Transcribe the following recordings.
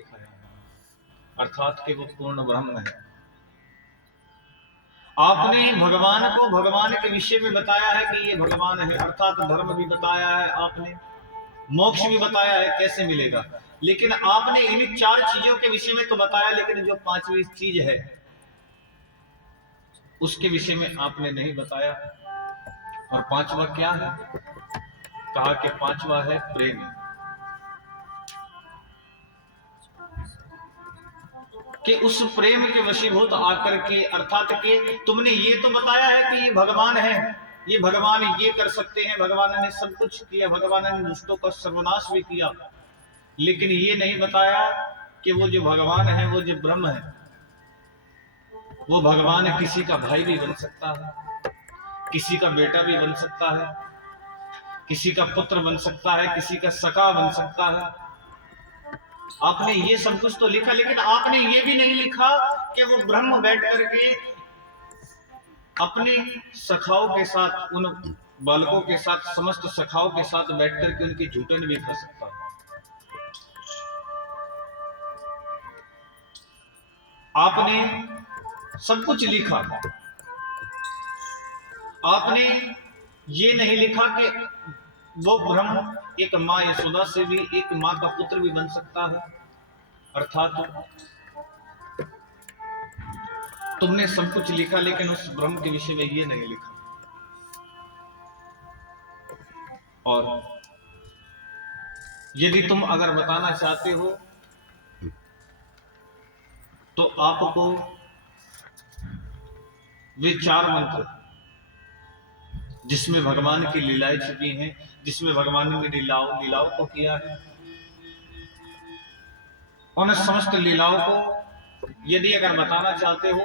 दिखाया है, अर्थात कि वो पूर्ण ब्रह्म है। आपने भगवान को भगवान के विषय में बताया है कि ये भगवान है, अर्थात धर्म भी बताया है आपने, मोक्ष भी बताया है कैसे मिलेगा, लेकिन आपने इन चार चीजों के विषय में तो बताया, लेकिन जो पांचवी चीज है उसके विषय में आपने नहीं बताया। और पांचवा क्या है? कहा कि पांचवा है प्रेम। कि उस प्रेम के वशीभूत आकर के, अर्थात कि तुमने ये तो बताया है कि ये भगवान है, ये भगवान ये कर सकते हैं, भगवान ने सब कुछ किया, भगवान ने दुष्टों का सर्वनाश भी किया, लेकिन ये नहीं बताया कि वो जो भगवान है, वो जो ब्रह्म है, वो भगवान किसी का भाई भी बन सकता है, किसी का बेटा भी बन सकता है, किसी का पुत्र बन सकता है, किसी का सखा बन सकता है। आपने ये सब कुछ तो लिखा, लेकिन आपने ये भी नहीं लिखा कि वो ब्रह्म बैठ करके अपने सखाओं के साथ, उन बालकों के साथ, समस्त सखाओं के साथ बैठ करके उनकी झूठन भी खा सकता है। आपने सब कुछ लिखा, आपने ये नहीं लिखा कि वो ब्रह्म एक मां यशोदा से भी, एक मां का पुत्र भी बन सकता है। अर्थात तुमने सब कुछ लिखा, लेकिन उस ब्रह्म के विषय में ये नहीं लिखा। और यदि तुम अगर बताना चाहते हो तो आपको वे चार मंत्र जिसमें भगवान की लीलाएं छिपी हैं, जिसमें भगवान ने लीलाओं को किया है, उन समस्त लीलाओं को यदि अगर बताना चाहते हो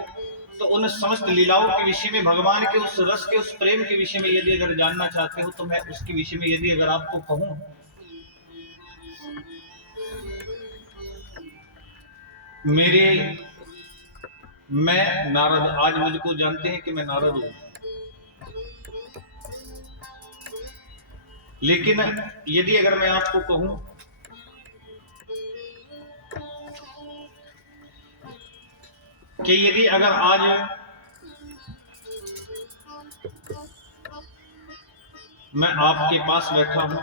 तो उन समस्त लीलाओं के विषय में, भगवान के उस रस के, उस प्रेम के विषय में यदि अगर जानना चाहते हो, तो मैं उसके विषय में यदि अगर आपको कहूं, मैं नारद, आज मुझको जानते हैं कि मैं नारद हूं, लेकिन यदि अगर मैं आपको कहूं कि यदि अगर आज मैं आपके पास बैठा हूं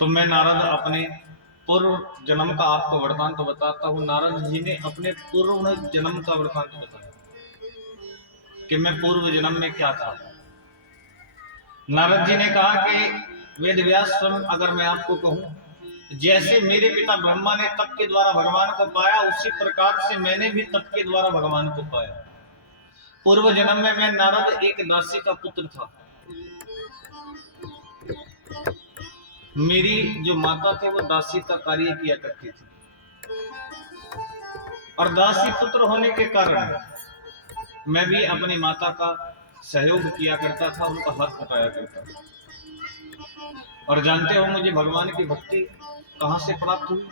तो मैं नारद अपने पूर्व जन्म का आपको वृतांत तो बताता हूं। नारद जी ने अपने पूर्व जन्म का वृतांत बताया कि मैं पूर्व जन्म में क्या था। नारद जी ने कहा कि वेद व्यास स्वयं अगर मैं आपको कहूं, जैसे मेरे पिता ब्रह्मा ने तप के द्वारा भगवान को पाया, उसी प्रकार से मैंने भी तप के द्वारा भगवान को पाया। पूर्व जन्म में मैं नारद एक दासी का पुत्र था। मेरी जो माता थे वो दासी का कार्य किया करती थी, और दासी पुत्र होने के कारण मैं भी अपनी माता का सहयोग किया करता था, उनका हाथ पटाया करता था। और जानते हो मुझे भगवान की भक्ति कहां से प्राप्त हुई?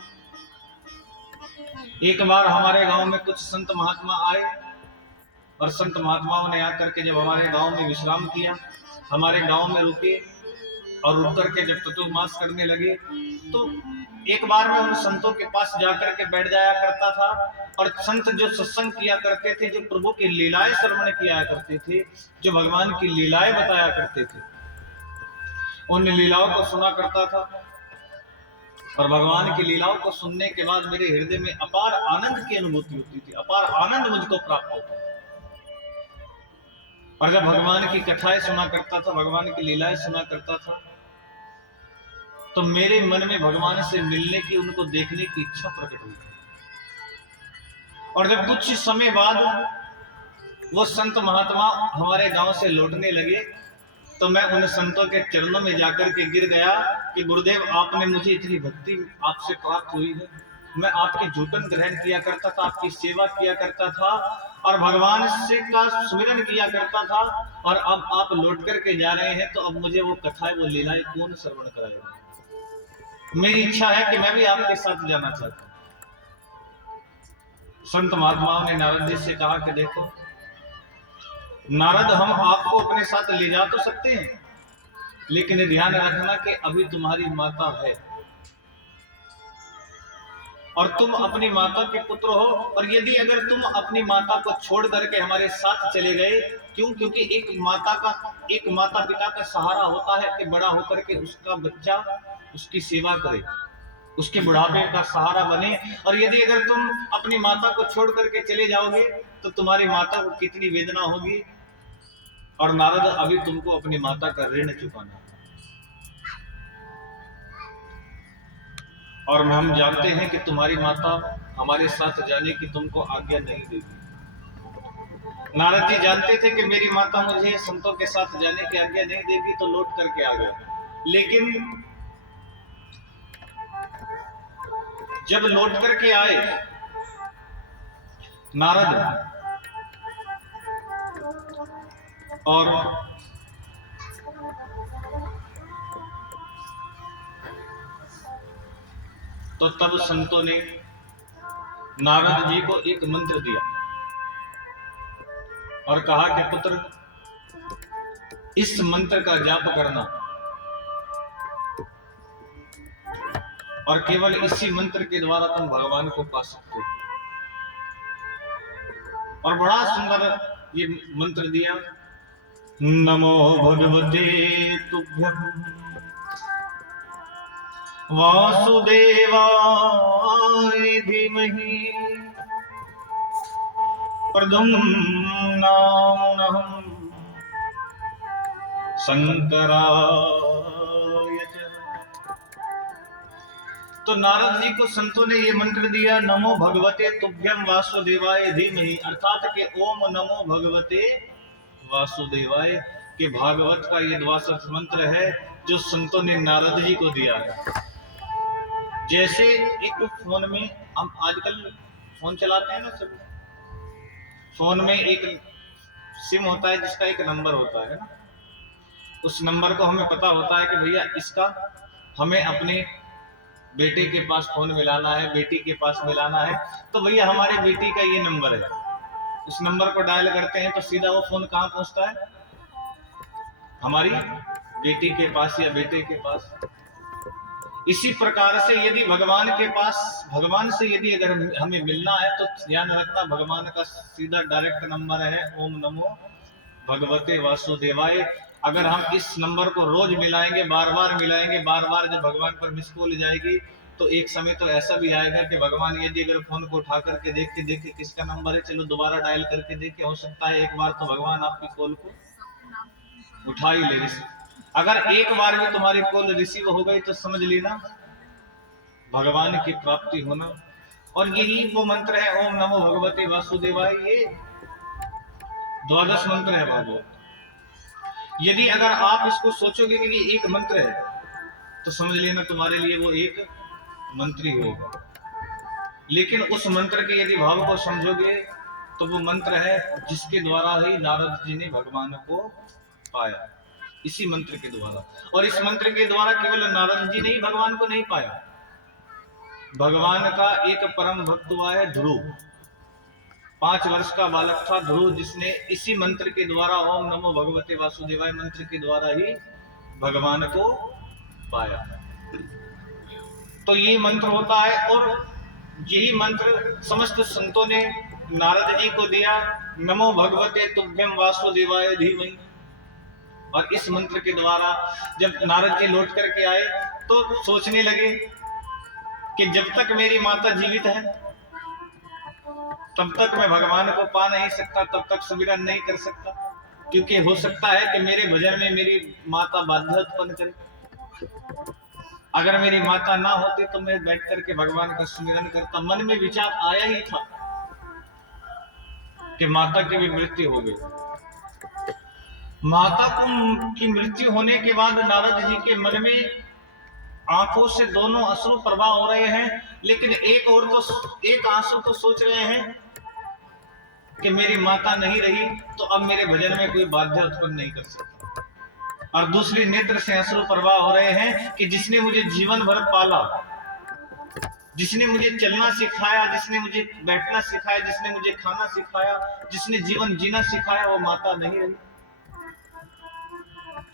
एक बार हमारे गांव में कुछ संत महात्मा आए, और संत महात्माओं ने आकर के जब हमारे गांव में विश्राम किया, हमारे गांव में रुके, और रुक करके जब चतुर्मास करने लगे, तो एक बार मैं उन संतों के पास जाकर के बैठ जाया करता था, और संत जो सत्संग किया करते थे, जो प्रभु की लीलाएं श्रवण किया करते थे, जो भगवान की लीलाएं बताया करते थे, उन लीलाओं को सुना करता था। और भगवान की लीलाओं को सुनने के बाद मेरे हृदय में अपार आनंद की अनुभूति होती थी, अपार आनंद मुझको प्राप्त होता था। और जब भगवान की कथाएं सुना करता था, भगवान की लीलाएं सुना करता था, तो मेरे मन में भगवान से मिलने की, उनको देखने की इच्छा प्रकट हुई। और जब कुछ समय बाद वो संत महात्मा हमारे गांव से लौटने लगे, तो मैं उन संतों के चरणों में जाकर के गिर गया कि गुरुदेव, आपने मुझे इतनी भक्ति आपसे प्राप्त हुई है, मैं आपकी झूठन ग्रहण किया करता था, आपकी सेवा किया करता था, और भगवान से का सुमिरन किया करता था, और अब आप लौट करके जा रहे हैं, तो अब मुझे वो कथाएं, वो लीलाएं कौन श्रवण कराएगा? मेरी इच्छा है कि मैं भी आपके साथ जाना चाहता हूं। संत महात्माओं ने नारद जी से कहा कि देखो नारद, हम आपको अपने साथ ले जा तो सकते हैं, लेकिन ध्यान रखना कि अभी तुम्हारी माता है और तुम अपनी माता के पुत्र हो, और यदि अगर तुम अपनी माता को छोड़ करके हमारे साथ चले गए, क्यों? क्योंकि एक माता पिता का सहारा होता है कि बड़ा होकर के उसका बच्चा उसकी सेवा करे, उसके बुढ़ापे का सहारा बने। और यदि अगर तुम अपनी माता को छोड़ करके चले जाओगे तो तुम्हारी माता को कितनी वेदना होगी। और नारद, अभी तुमको अपनी माता का ऋण चुकाना, और हम जानते हैं कि तुम्हारी माता हमारे साथ जाने की तुमको आज्ञा नहीं देगी। नारद जी जानते थे कि मेरी माता मुझे संतों के साथ जाने की आज्ञा नहीं देगी, तो लौट करके आ गए। लेकिन जब लौट करके आए नारद, और तो तब संतों ने नारद जी को एक मंत्र दिया और कहा कि पुत्र, इस मंत्र का जाप करना, और केवल इसी मंत्र के द्वारा तुम भगवान को पा सकते हो। और बड़ा सुंदर ये मंत्र दिया, नमो भगवते तुभ्यं वासुदेवाय धीमहि प्रद्युम्नां शंकराय च। तो नारद जी को संतों ने ये मंत्र दिया, नमो भगवते तुभ्यं वासुदेवाय धीमहि, अर्थात के ओम नमो भगवते वासुदेवाय के भागवत का ये द्वादश मंत्र है जो संतों ने नारद जी को दिया है। जैसे एक तो फोन में हम आजकल फोन चलाते हैं ना, सब फोन में एक सिम होता है जिसका एक नंबर होता है ना, उस नंबर को हमें पता होता है कि भैया इसका हमें अपने बेटे के पास फोन मिलाना है, बेटी के पास मिलाना है, तो भैया हमारे बेटी का ये नंबर है, उस नंबर को डायल करते हैं तो सीधा वो फोन कहाँ पहुंचता है? हमारी बेटी के पास या बेटे के पास। इसी प्रकार से यदि भगवान के पास, भगवान से यदि अगर हमें मिलना है तो ध्यान रखना, भगवान का सीधा डायरेक्ट नंबर है ओम नमो भगवते वासुदेवाय। अगर हम इस नंबर को रोज मिलाएंगे, बार बार मिलाएंगे, बार बार जब भगवान पर मिस कॉल जाएगी तो एक समय तो ऐसा भी आएगा कि भगवान यदि अगर फोन को उठा करके देखे किसका नंबर है, चलो दोबारा डायल करके देखे, हो सकता है एक बार तो भगवान आपकी कॉल को उठा ही ले। अगर एक बार भी तुम्हारी कॉल रिसीव हो गई तो समझ लेना भगवान की प्राप्ति होना। और यही वो मंत्र है ओम नमो भगवते वासुदेवाय, ये द्वादश मंत्र है भागवत। यदि अगर आप इसको सोचोगे कि ये एक मंत्र है तो समझ लेना तुम्हारे लिए वो एक मंत्र ही होगा। लेकिन उस मंत्र के यदि भाव को समझोगे तो वो मंत्र है जिसके द्वारा ही नारद जी ने भगवान को पाया, इसी मंत्र के द्वारा। और इस मंत्र के द्वारा केवल नारद जी ने ही भगवान को नहीं पाया, भगवान का एक परम भक्त हुआ है ध्रुव, 5 वर्ष का बालक था ध्रुव, जिसने इसी मंत्र के द्वारा ओम नमो भगवते वासुदेवाय मंत्र के द्वारा ही भगवान को पाया। तो ये मंत्र होता है, और यही मंत्र समस्त संतों ने नारद जी को दिया, नमो भगवते तुभ्यं वासुदेवाय धीमहि। और इस मंत्र के द्वारा जब नारद जी लौट करके आए तो सोचने लगे कि जब तक मेरी माता जीवित है तब तक मैं भगवान को पा नहीं सकता, तब तक सुमिरन नहीं कर सकता, क्योंकि हो सकता है कि मेरे भजन में मेरी माता बाधा उत्पन्न करे। अगर मेरी माता ना होती तो मैं बैठ करके भगवान का सुमिरन करता। मन में विचार आया ही था कि माता की भी मृत्यु हो गई। माता की मृत्यु होने के बाद नारद जी के मन में आंखों से दोनों अश्रु प्रवाह हो रहे हैं, लेकिन एक आंसू तो सोच रहे हैं कि मेरी माता नहीं रही तो अब मेरे भजन में कोई बाधा उत्पन्न नहीं कर सकता, और दूसरी नेत्र से अश्रु प्रवाह हो रहे हैं कि जिसने मुझे जीवन भर पाला, जिसने मुझे चलना सिखाया, जिसने मुझे बैठना सिखाया, जिसने मुझे खाना सिखाया, जिसने जीवन जीना सिखाया, वो माता नहीं रही।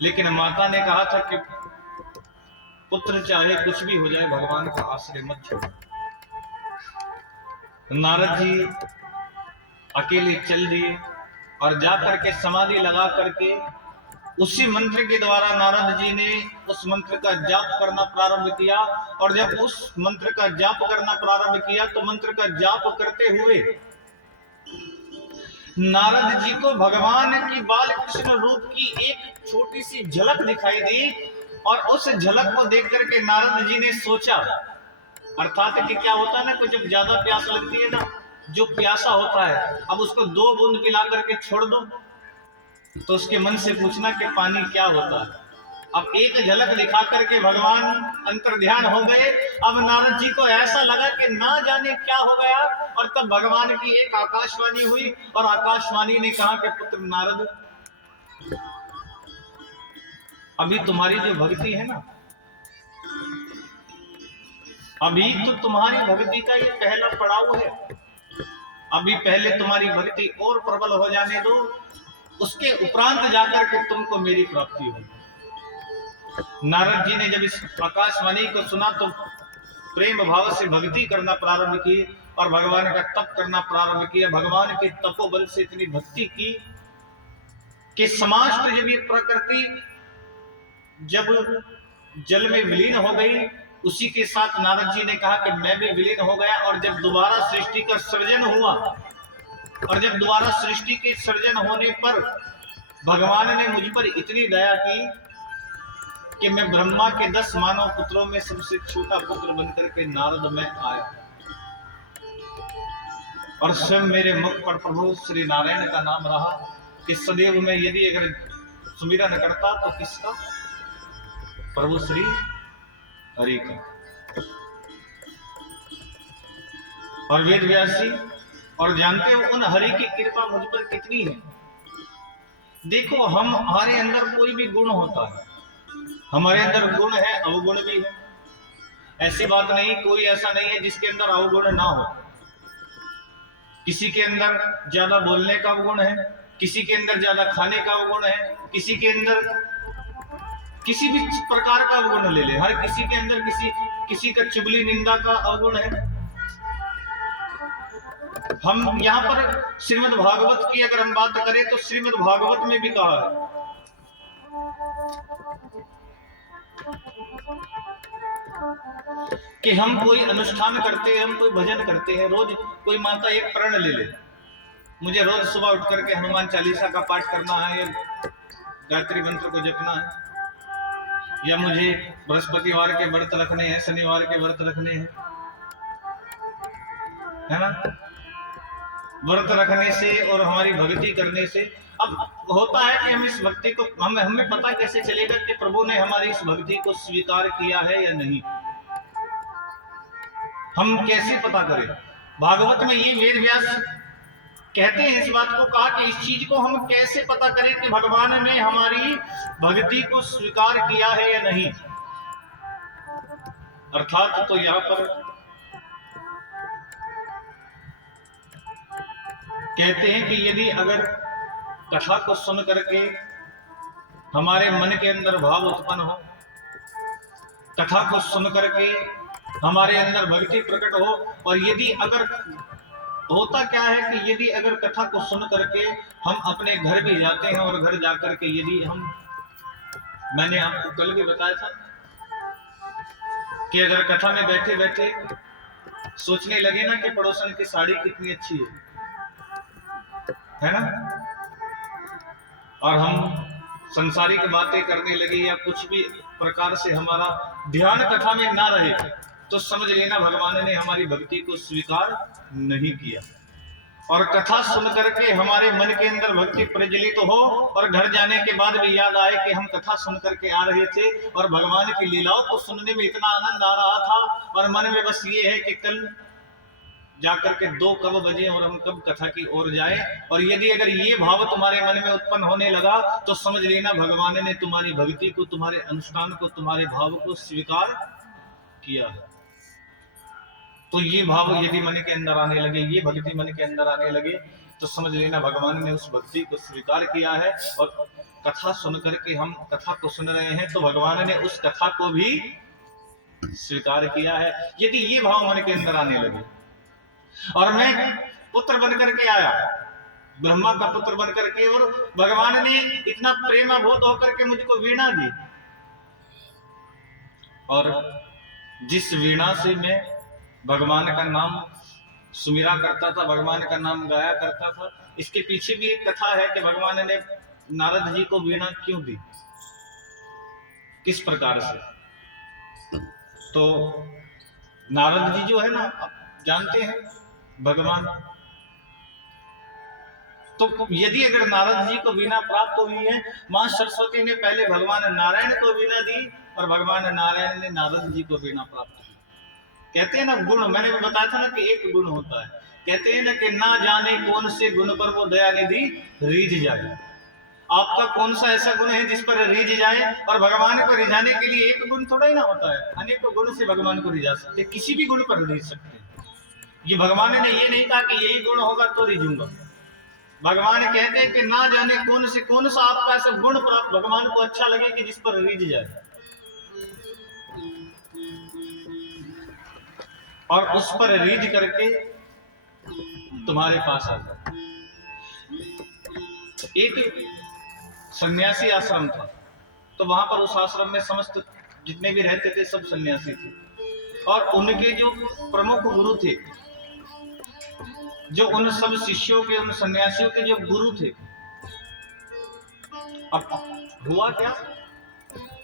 लेकिन माता ने कहा था कि पुत्र चाहे कुछ भी हो जाए भगवान का आश्रय मत छोड़ो। नारद जी अकेले चल दिए और जाकर के समाधि लगा करके उसी मंत्र के द्वारा नारद जी ने उस मंत्र का जाप करना प्रारंभ किया। और जब उस मंत्र का जाप करना प्रारंभ किया तो मंत्र का जाप करते हुए नारद जी को भगवान की बाल कृष्ण रूप की एक छोटी सी झलक दिखाई दी। और उस झलक को देख करके नारद जी ने सोचा, अर्थात कि क्या होता है ना, कुछ जब ज्यादा प्यास लगती है ना, जो प्यासा होता है अब उसको 2 बूंद पिला करके छोड़ दो तो उसके मन से पूछना कि पानी क्या होता है। अब एक झलक दिखा करके भगवान अंतर्ध्यान हो गए। अब नारद जी को ऐसा लगा कि ना जाने क्या हो गया। और तब भगवान की एक आकाशवाणी हुई और आकाशवाणी ने कहा कि पुत्र नारद, अभी तुम्हारी जो भक्ति है ना, अभी तो तुम्हारी भक्ति का ये पहला पड़ाव है। अभी पहले तुम्हारी भक्ति और प्रबल हो जाने दो, उसके उपरांत जाकर के तुमको मेरी प्राप्ति होगी। नारद जी ने जब इस आकाशवाणी को सुना तो प्रेम भाव से भक्ति करना प्रारंभ की और भगवान का तप करना प्रारंभ किया। भगवान के तपोबल से इतनी भक्ति की कि समाज जब ये प्रकृति जब जल में विलीन हो गई, उसी के साथ नारद जी ने कहा कि मैं भी विलीन हो गया। और जब दोबारा सृष्टि का सृजन हुआ और जब दोबारा सृष्टि के सृजन होने पर भगवान ने मुझ पर इतनी दया की कि मैं ब्रह्मा के 10 मानव पुत्रों में सबसे छोटा पुत्र बनकर के नारद में आया। और स्वयं मेरे मुख पर प्रभु श्री नारायण का नाम रहा कि सदैव मैं यदि अगर सुमिरन करता तो किसका, प्रभु श्री हरि का। और वेद व्यास जी और जानते हो उन हरि की कृपा मुझ पर कितनी है। देखो हमारे अंदर कोई भी गुण होता है, हमारे अंदर गुण है, अवगुण भी है। ऐसी बात नहीं, कोई ऐसा नहीं है जिसके अंदर अवगुण ना हो। किसी के अंदर ज्यादा बोलने का अवगुण है, किसी के अंदर ज्यादा खाने का अवगुण है, किसी के अंदर किसी भी प्रकार का अवगुण ले ले, हर किसी के अंदर किसी का चुगली निंदा का अवगुण है। हम यहाँ पर श्रीमद् भागवत की अगर हम बात करें तो श्रीमद् भागवत में भी कहा है कि हम कोई अनुष्ठान करते हैं, हम कोई भजन करते हैं, रोज कोई माता एक प्रण ले ले, मुझे रोज सुबह उठ करके हनुमान चालीसा का पाठ करना है या गायत्री मंत्र को जपना है, या मुझे बृहस्पतिवार के व्रत रखने हैं, शनिवार के व्रत रखने हैं, है ना। व्रत रखने से और हमारी भक्ति करने से अब होता है कि हम इस भक्ति को हमें पता कैसे चलेगा कि प्रभु ने हमारी इस भक्ति को स्वीकार किया है या नहीं। हम कैसे पता करें। भागवत में ये वेद व्यास कहते हैं, इस बात को कहा कि इस चीज को हम कैसे पता करें कि भगवान ने हमारी भक्ति को स्वीकार किया है या नहीं। अर्थात तो यहाँ पर कहते हैं कि यदि अगर कथा को सुन करके हमारे मन के अंदर भाव उत्पन्न हो, कथा को सुन करके हमारे अंदर भक्ति प्रकट हो, और यदि अगर होता क्या है कि यदि अगर कथा को सुन करके हम अपने घर भी जाते हैं और घर जाकर के यदि मैंने आपको कल भी बताया था कि अगर कथा में बैठे बैठे सोचने लगे ना कि पड़ोसन की साड़ी कितनी अच्छी है ना, और हम संसारिक बातें करने लगे या कुछ भी प्रकार से हमारा ध्यान कथा में ना रहे, तो समझ लेना भगवान ने हमारी भक्ति को स्वीकार नहीं किया। और कथा सुन करके हमारे मन के अंदर भक्ति प्रज्वलित तो हो और घर जाने के बाद भी याद आए कि हम कथा सुन करके आ रहे थे और भगवान की लीलाओं को सुनने में इतना आनंद आ रहा था, और मन में बस ये है कि कल जाकर के 2 कब बजे और हम कब कथा की ओर जाए। और यदि अगर ये भाव तुम्हारे मन में उत्पन्न होने लगा तो समझ लेना भगवान ने तुम्हारी भक्ति को, तुम्हारे अनुष्ठान को, तुम्हारे भाव को स्वीकार किया है। तो ये भाव यदि मन के अंदर आने लगे, ये भक्ति मन के अंदर आने लगे तो समझ लेना भगवान ने उस भक्ति को स्वीकार किया है। और कथा सुन करके हम कथा को सुन रहे हैं तो भगवान ने उस कथा को भी स्वीकार किया है। यदि ये भाव मन के अंदर आने लगे, और मैं पुत्र बनकर के आया, ब्रह्मा का पुत्र बनकर के, और भगवान ने इतना प्रेमाभूत होकर के मुझको वीणा दी, और जिस वीणा से मैं भगवान का नाम सुमिरा करता था, भगवान का नाम गाया करता था, इसके पीछे भी एक कथा है कि भगवान ने नारद जी को वीणा क्यों दी, किस प्रकार से। तो नारद जी जो है ना, आप जानते हैं भगवान, तो यदि अगर नारद जी को वीणा प्राप्त हुई है, मां सरस्वती ने पहले भगवान नारायण को वीणा दी और भगवान नारायण ने नारद जी को वीणा प्राप्त की। कहते हैं ना गुण, मैंने भी बताया था ना कि एक गुण होता है, कहते हैं ना कि ना जाने कौन से गुण पर वो दया निधि रीझ जाए। आपका कौन सा ऐसा गुण है जिस पर रीझ जाए, और भगवान को रिझाने के लिए एक गुण थोड़ा ही ना होता है, अनेकों गुण से भगवान को रिझा सकते, किसी भी गुण पर रीझ सकते हैं। ये भगवान ने ये नहीं कहा कि यही गुण होगा तो रिझूंगा। भगवान कहते हैं कि ना जाने कौन सा आपका ऐसा गुण प्राप्त भगवान को अच्छा लगे कि जिस पर रीझ जाए, और उस पर रीझ करके तुम्हारे पास आ जाए। एक सन्यासी आश्रम था, तो वहां पर उस आश्रम में समस्त जितने भी रहते थे सब सन्यासी थे, और उनके जो प्रमुख गुरु थे, जो उन सब शिष्यों के, उन सन्यासियों के जो गुरु थे, अब हुआ क्या,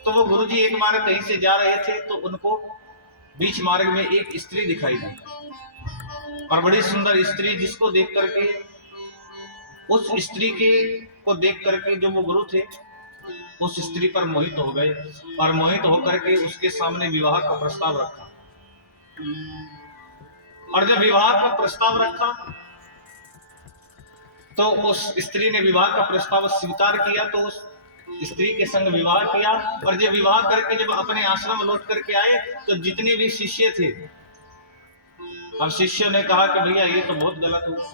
तो वो गुरुजी एक बार कहीं से जा रहे थे, तो उनको बीच मार्ग में एक स्त्री दिखाई दी, और बड़ी सुंदर स्त्री, जिसको देख करके, उस स्त्री के को देख करके जो वो गुरु थे उस स्त्री पर मोहित हो गए, और मोहित होकर के उसके सामने विवाह का प्रस्ताव रखा। और जब विवाह का प्रस्ताव रखा तो उस स्त्री ने विवाह का प्रस्ताव स्वीकार किया, तो उस स्त्री के संग विवाह किया, और जब विवाह करके जब अपने आश्रम लौट करके आए तो जितने भी शिष्य थे, अब शिष्यों ने कहा कि भैया ये तो बहुत गलत हुआ,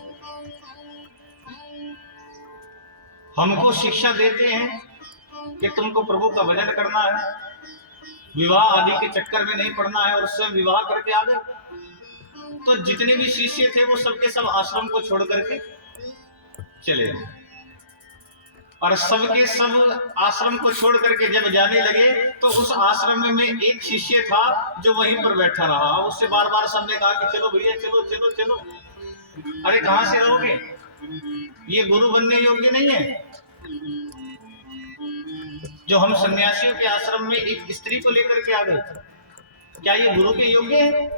हमको शिक्षा देते हैं कि तुमको प्रभु का भजन करना है, विवाह आदि के चक्कर में नहीं पड़ना है, और स्वयं विवाह करके आ गए। तो जितने भी शिष्य थे वो सबके सब आश्रम को छोड़ करके चले गए, और सबके सब आश्रम को छोड़ करके जब जाने लगे तो उस आश्रम में एक शिष्य था जो वहीं पर बैठा रहा। उससे बार बार सबने कहा कि चलो भैया चलो चलो चलो। अरे कहां से रहोगे, ये गुरु बनने योग्य नहीं है। जो हम सन्यासियों के आश्रम में एक स्त्री को लेकर के आ गए, क्या ये गुरु के योग्य है?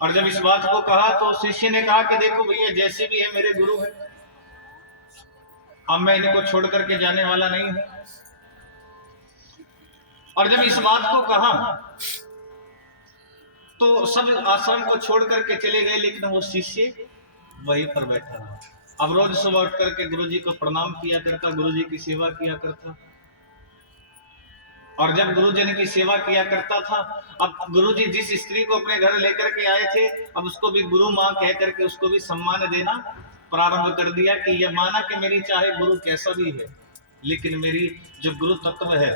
और जब इस बात को कहा तो शिष्य ने कहा कि देखो भैया, जैसे भी है मेरे गुरु है, अब मैं इनको छोड़ करके जाने वाला नहीं हूं। और जब इस बात को कहा तो सब आश्रम को छोड़ करके चले गए, लेकिन वो शिष्य वहीं पर बैठा रहा। अब रोज सुबह उठ करके गुरुजी को प्रणाम किया करता, गुरुजी की सेवा किया करता, और जब गुरुजन की सेवा किया करता था, अब गुरुजी जिस स्त्री को अपने घर लेकर के आए थे, अब उसको भी गुरु मां कह करके उसको भी सम्मान देना प्रारंभ कर दिया कि यह माना कि मेरी चाहे गुरु कैसा भी है, लेकिन मेरी जो गुरु तत्व है,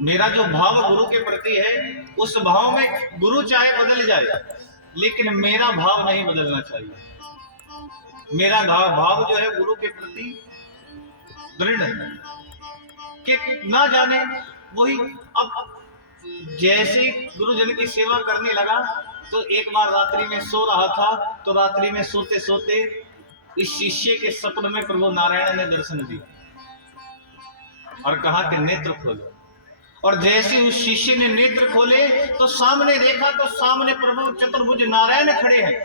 मेरा जो भाव गुरु के प्रति है, उस भाव में गुरु चाहे बदल जाए लेकिन मेरा भाव नहीं बदलना चाहिए। मेरा भाव जो है गुरु के प्रति दृढ़ है कि ना जाने वही। अब जैसे गुरुजन की सेवा करने लगा तो एक बार रात्रि में सो रहा था, तो रात्रि में सोते सोते इस शिष्य के सपने में प्रभु नारायण ने दर्शन दिया और कहा कि नेत्र खोलो। और जैसे उस शिष्य ने नेत्र खोले तो सामने देखा तो सामने प्रभु चतुर्भुज नारायण खड़े हैं,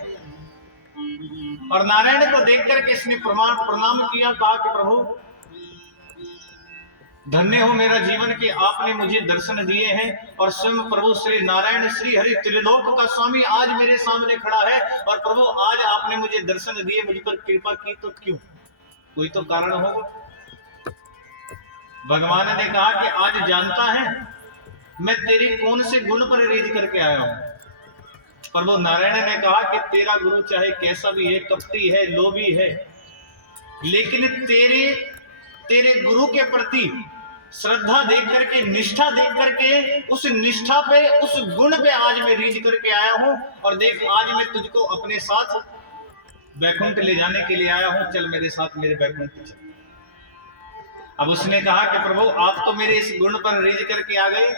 और नारायण को देख करके इसने प्रणाम किया, कहा कि प्रभु धन्य हो मेरा जीवन कि आपने मुझे दर्शन दिए हैं, और स्वयं प्रभु श्री नारायण श्री हरि त्रिलोक का स्वामी आज मेरे सामने खड़ा है, और प्रभु आज आपने मुझे दर्शन दिए, मुझ पर कृपा की, तो क्यों, कोई तो कारण होगा। भगवान ने कहा कि आज जानता है मैं तेरी कौन से गुण पर रीझ करके आया हूं, प्रभु नारायण ने कहा कि तेरा गुरु चाहे कैसा भी है, कपटी है, लोभी है, लेकिन तेरे गुरु के प्रति श्रद्धा देख करके, निष्ठा देख करके, उस निष्ठा पे, उस गुण पे आज मैं रीझ करके आया हूं, और देख आज मैं तुझको अपने साथ वैकुंठ ले जाने के लिए आया हूं, चल मेरे साथ मेरे वैकुंठ चल। अब उसने कहा कि प्रभु आप तो मेरे इस गुण पर रीझ करके आ गए,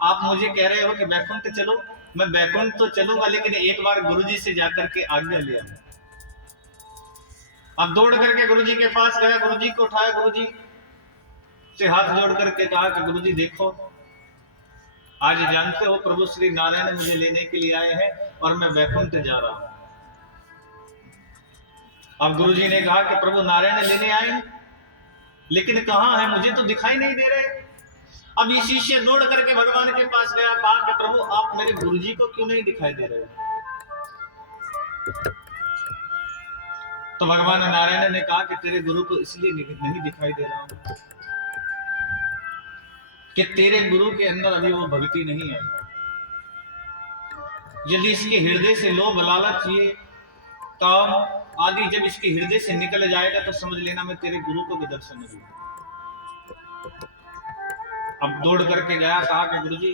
आप मुझे कह रहे हो कि वैकुंठ चलो, मैं वैकुंठ तो चलूंगा, लेकिन एक बार गुरुजी से जाकर के आज्ञा लिया। अब दौड़ करके गुरुजी के पास गया, गुरुजी को उठाया, गुरुजी से हाथ जोड़ करके कहा कि गुरुजी देखो, आज जानते हो प्रभु श्री नारायण मुझे लेने के लिए आए हैं और मैं वैकुंठ जा रहा हूं। अब गुरुजी ने कहा कि प्रभु नारायण लेने आए, लेकिन कहां है, मुझे तो दिखाई नहीं दे रहे। अब ये शिष्य दौड़ करके भगवान के पास गया, कहा कि प्रभु आप मेरे गुरुजी को क्यों नहीं दिखाई दे रहे? तो भगवान नारायण ने कहा कि तेरे गुरु को इसलिए नहीं दिखाई दे रहा हूं कि तेरे गुरु के अंदर अभी वो भक्ति नहीं है। यदि इसके हृदय से लोभ, लालच, ये काम आदि जब इसके हृदय से निकल जाएगा तो समझ लेना मैं तेरे गुरु को भी दर्शन न दूंगा। अब दौड़ करके गया, कहा कि गुरुजी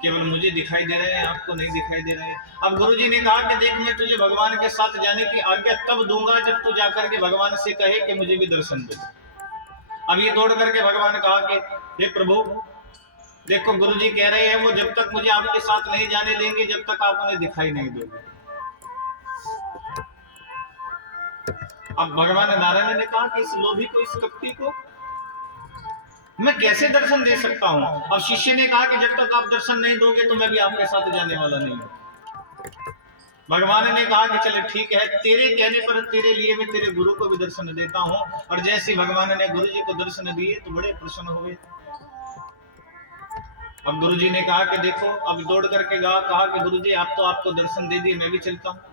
केवल मुझे दिखाई दे रहे हैं, आपको नहीं दिखाई दे रहे हैं। अब गुरुजी ने कहा कि देख मैं तुझे भगवान के साथ जाने की आज्ञा तब दूंगा जब तू जाकर के भगवान से कहे कि मुझे भी दर्शन दे। अब ये दौड़ करके भगवान कहा कि हे प्रभु देखो गुरुजी कह रहे हैं वो जब तक मुझे आपके साथ नहीं जाने देंगे जब तक आप उन्हें दिखाई नहीं दोगे। अब भगवान नारायण ने कहा कि इस लोभी को, इस कपटी को मैं कैसे दर्शन दे सकता हूं? अब शिष्य ने कहा कि जब तक आप दर्शन नहीं दोगे तो मैं भी आपके साथ जाने वाला नहीं हूं। भगवान ने कहा कि चले ठीक है, तेरे कहने पर तेरे लिए मैं तेरे गुरु को भी दर्शन देता हूं। और जैसे भगवान ने गुरु जी को दर्शन दिए तो बड़े प्रसन्न हुए। अब गुरु जी ने कहा कि देखो, अब दौड़ करके कहा कि गुरु जी आप तो आपको दर्शन दे दिए, मैं भी चलता हूं।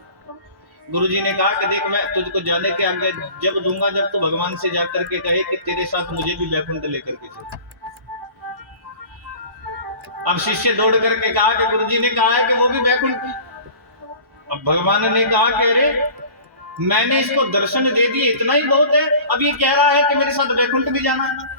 गुरुजी ने कहा कि देख मैं तुझको जाने के आगे जब दूंगा जब तू भगवान से जाकर के कहे कि तेरे साथ मुझे भी वैकुंठ लेकर के चल। अब शिष्य दौड़ करके कहा कि गुरुजी ने कहा है कि वो भी वैकुंठ। अब भगवान ने कहा कि अरे मैंने इसको दर्शन दे दिए, इतना ही बहुत है, अब ये कह रहा है कि मेरे साथ वैकुंठ भी जाना है।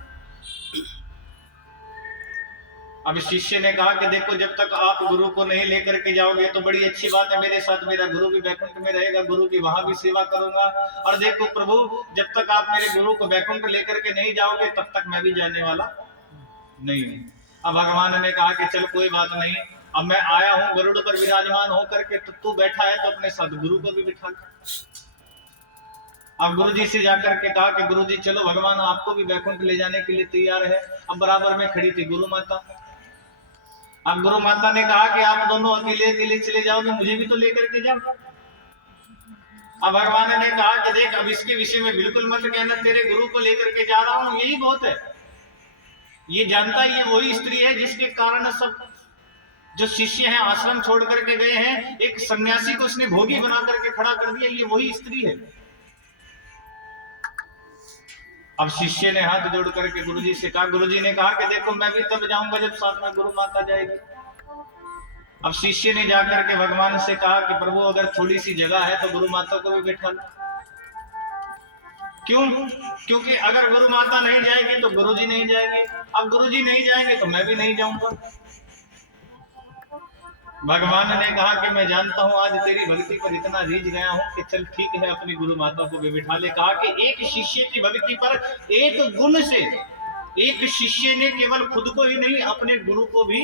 अब शिष्य ने कहा कि देखो जब तक आप गुरु को नहीं लेकर के जाओगे तो बड़ी अच्छी बात है, मेरे साथ मेरा गुरु भी वैकुंठ में रहेगा, गुरु की वहां भी सेवा करूंगा। और देखो प्रभु जब तक आप मेरे गुरु को वैकुंठ लेकर के नहीं जाओगे तब तक मैं भी जाने वाला नहीं हूं। अब भगवान ने कहा कि चल कोई बात नहीं, अब मैं आया हूं गरुड़ पर विराजमान होकर के, तो तू बैठा है तो अपने साथ गुरु को भी बिठा। अब गुरु जी से जाकर के कहा कि गुरु जी चलो भगवान आपको भी वैकुंठ ले जाने के लिए तैयार है। अब बराबर में खड़ी थी गुरु माता। अब गुरु माता ने कहा कि आप दोनों अकेले अकेले चले जाओगे, मुझे भी तो लेकर के जाओ। अब भगवान ने कहा कि देख अब इसके विषय में बिल्कुल मत कहना, तेरे गुरु को लेकर के जा रहा हूं यही बहुत है। ये जानता है ये वही स्त्री है जिसके कारण सब जो शिष्य हैं आश्रम छोड़ करके गए हैं, एक सन्यासी को उसने भोगी बना करके खड़ा कर दिया, ये वही स्त्री है। अब शिष्य ने हाथ जोड़ करके गुरुजी से कहा, गुरुजी ने कहा कि देखो मैं भी तब जाऊंगा जब साथ में गुरु माता जाएगी। अब शिष्य ने जाकर के भगवान से कहा कि प्रभु अगर थोड़ी सी जगह है तो गुरु माता को भी बैठा लो। क्यों? क्योंकि अगर गुरु माता नहीं जाएगी तो गुरुजी नहीं जाएंगे, अब गुरुजी नहीं जाएंगे तो मैं भी नहीं जाऊंगा। भगवान ने कहा कि मैं जानता हूं आज तेरी भक्ति पर इतना रीझ गया हूं कि चल ठीक है अपनी गुरु माता को भी बिठा ले। कहा कि एक शिष्य की भक्ति पर एक गुण से एक शिष्य ने केवल खुद को ही नहीं अपने गुरु को भी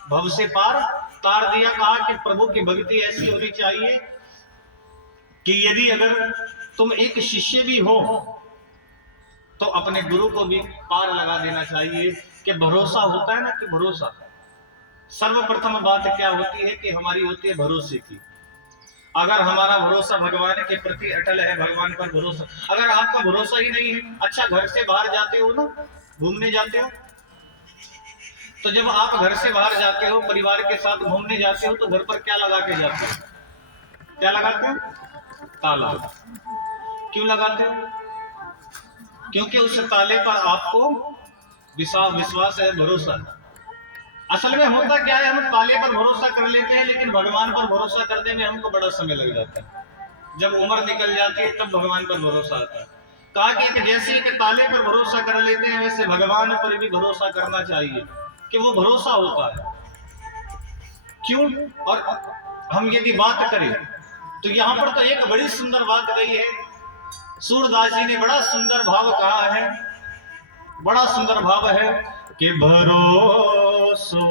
भव से पार तार दिया। कहा कि प्रभु की भक्ति ऐसी होनी चाहिए कि यदि अगर तुम एक शिष्य भी हो तो अपने गुरु को भी पार लगा देना चाहिए। कि भरोसा होता है ना, कि भरोसा सर्वप्रथम बात क्या होती है कि हमारी होती है भरोसे की। अगर हमारा भरोसा भगवान के प्रति अटल है, भगवान पर भरोसा, अगर आपका भरोसा ही नहीं है, अच्छा घर से बाहर जाते हो ना, घूमने जाते हो, तो जब आप घर से बाहर जाते हो परिवार के साथ घूमने जाते हो तो घर पर क्या लगा के जाते हो? क्या लगाते हो? ताला। क्यों लगाते हो? क्योंकि उस ताले पर आपको विश्वास है, भरोसा है। असल में होता क्या है, हम ताले पर भरोसा कर लेते हैं, लेकिन भगवान पर भरोसा करने में हमको बड़ा समय लग जाता है। जब उम्र निकल जाती है तब भगवान पर भरोसा आता है। कहा कि जैसे कि ताले पर भरोसा कर लेते हैं, वैसे भगवान पर भी भरोसा करना चाहिए कि वो भरोसा होता है। क्यों? और हम यदि बात करें तो यहां पर तो एक बड़ी सुंदर बात कही है। सूरदास जी ने बड़ा सुंदर भाव कहा है, बड़ा सुंदर भाव है कि भरोसो